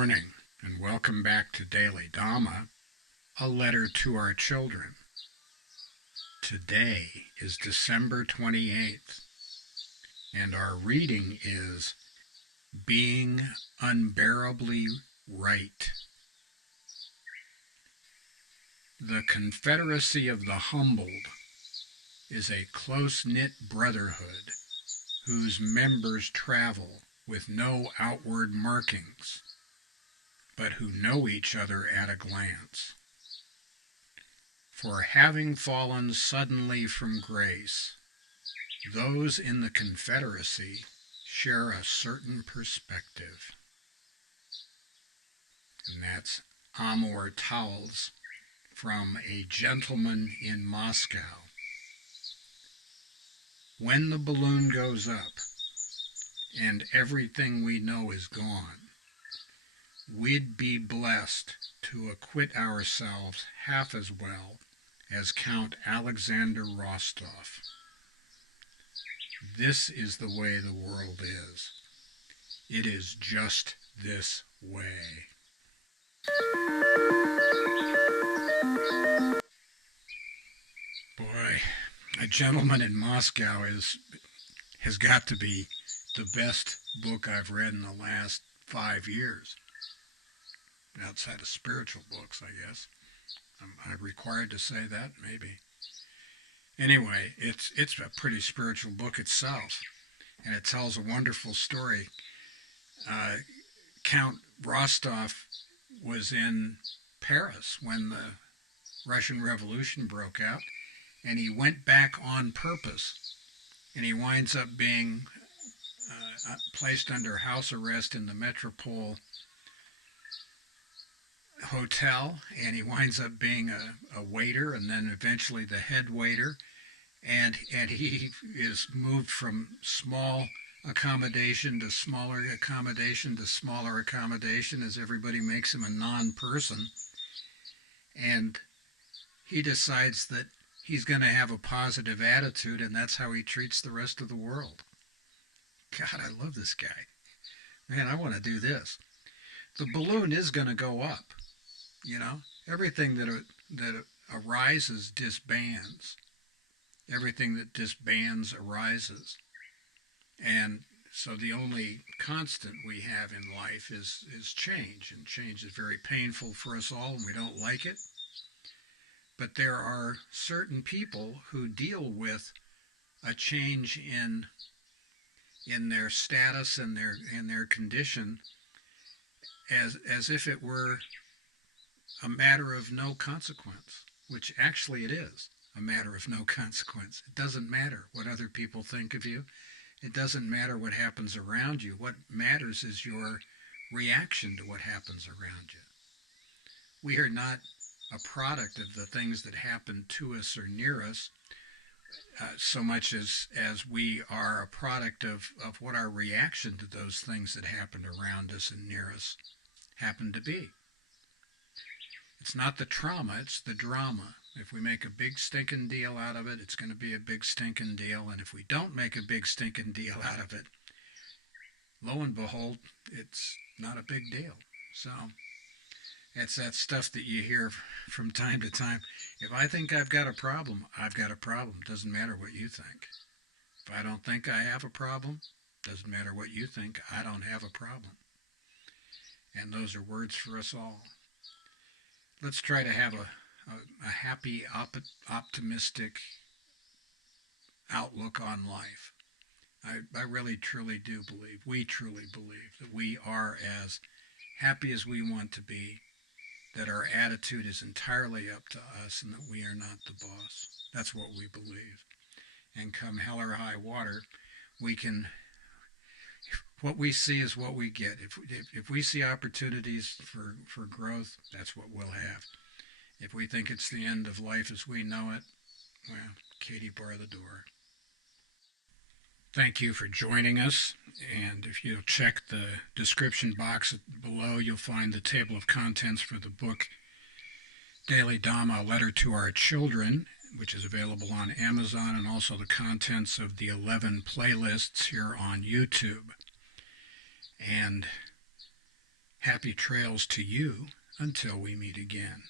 morning, and welcome back to Daily Dhamma, a letter to our children. Today is December 28th, and our reading is Being Unbearably Right. The Confederacy of the Humbled is a close-knit brotherhood whose members travel with no outward markings, but who know each other at a glance. For having fallen suddenly from grace, those in the Confederacy share a certain perspective. And that's Amor Towles from A Gentleman in Moscow. When the balloon goes up and everything we know is gone, we'd be blessed to acquit ourselves half as well as Count Alexander Rostov. This is the way the world is. It is just this way. Boy, A Gentleman in Moscow has got to be the best book I've read in the last 5 years. Outside of spiritual books, I guess. I'm required to say that, maybe. Anyway, it's a pretty spiritual book itself, and it tells a wonderful story. Count Rostov was in Paris when the Russian Revolution broke out, and he went back on purpose, and he winds up being placed under house arrest in the Metropole Hotel, and he winds up being a waiter, and then eventually the head waiter, and he is moved from small accommodation to smaller accommodation to smaller accommodation as everybody makes him a non-person, and he decides that he's going to have a positive attitude, and that's how he treats the rest of the world. God, I love this guy. Man, I want to do this. The balloon is going to go up. You know, everything that arises disbands. Everything that disbands arises. And so the only constant we have in life is change. And change is very painful for us all, and we don't like it. But there are certain people who deal with a change in their status and their condition as if it were a matter of no consequence, which actually it is a matter of no consequence. It doesn't matter what other people think of you. It doesn't matter what happens around you. What matters is your reaction to what happens around you. We are not a product of the things that happen to us or near us, so much as we are a product of what our reaction to those things that happen around us and near us happen to be. It's not the trauma, it's the drama. If we make a big stinking deal out of it, it's going to be a big stinking deal. And if we don't make a big stinking deal out of it, lo and behold, it's not a big deal. So it's that stuff that you hear from time to time. If I think I've got a problem, I've got a problem. Doesn't matter what you think. If I don't think I have a problem, doesn't matter what you think, I don't have a problem. And those are words for us all. Let's try to have a happy, optimistic outlook on life. I really, truly do believe, we truly believe that we are as happy as we want to be, that our attitude is entirely up to us, and that we are not the boss. That's what we believe. And come hell or high water, what we see is what we get. If we see opportunities for growth, that's what we'll have. If we think it's the end of life as we know it, well, Katie, bar the door. Thank you for joining us, and if you'll check the description box below, you'll find the table of contents for the book Daily Dhamma, A Letter to Our Children, which is available on Amazon, and also the contents of the 11 playlists here on YouTube. And Happy trails to you until we meet again.